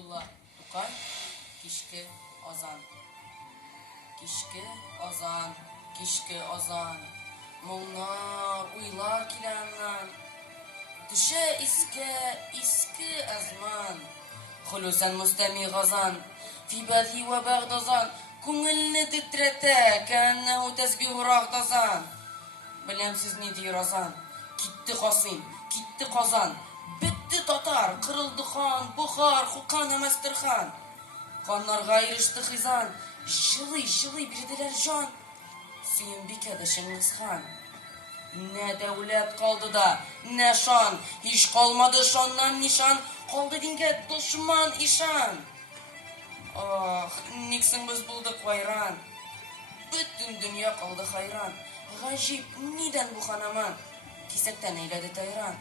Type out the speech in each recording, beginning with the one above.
Абдулла Тукай, кичке азан. Кичке азан, кичке азан. Моңнар, уйлар киләннән. Төшә иске азман. Хулусан мустами газан. Фи бадhi ва багдазан. Күңелне титрәтә, кәннәһу тәсбиху рахтазан. Беләм сез ни дир азан. Китте Касыйм, китте Казан. Битте татар, кырылды хан, Бухар, Хуқан һәм Әстерхан. Ханнарга иреште Хизан. Җылый бирделәр җан. Сөембикә дә Шыңгызхан. Нә дәүләт калды да, нә шан. Һич калмады шаннан нишан. Калды дингә дошман ишан. Ах, никсең без булдык вайран. Бөтен дөнья калды хайран. Гаҗип, нидән бу ханаман? Кисәктән әйләде тайран.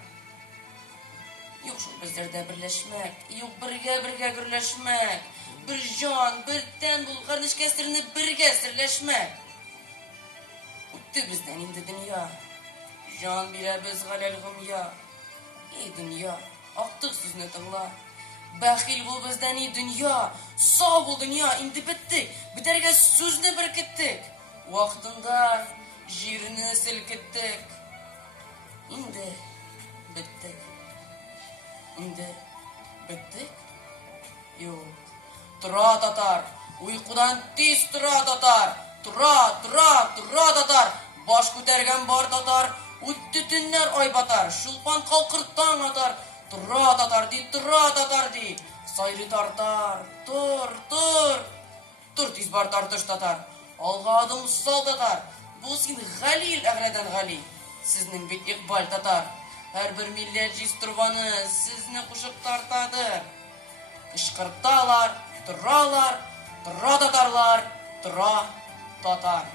Юк шул безләрдә берләшмәк, юк бергә гөрләшмәк. Бер җан, бер тән булган эшкәстерне бергә серләшмәк. Үтте бездән инде дөнья. Җан бирәбез галәл гомя. И дөнья, актык сүзне тыңла. Бәхил бул бездән и дөнья. Сау бул дөнья, инде беттек. Бетәргә сүзне беркеттек. Вакытында җирне селкеттек. Инде беттек. Инде беттек? Юк. Тора татар, уйкудан тиз тора татар. Тора татар. Баш күтәргән бар татар. Үтте төннәр ай батар. Шулпан калкыр таң атар. Тора татар ди. Сайрый тартар. Тур тиз бар тартыш татар. Алга адым сал татар. Бу син Галил әгрәдән Гали. Сезнең бит Игбал татар. Һәрбер милләт җиз турбаны сезне кушып тартады. Кычкырталар, торалар, тора татарлар, тора татар.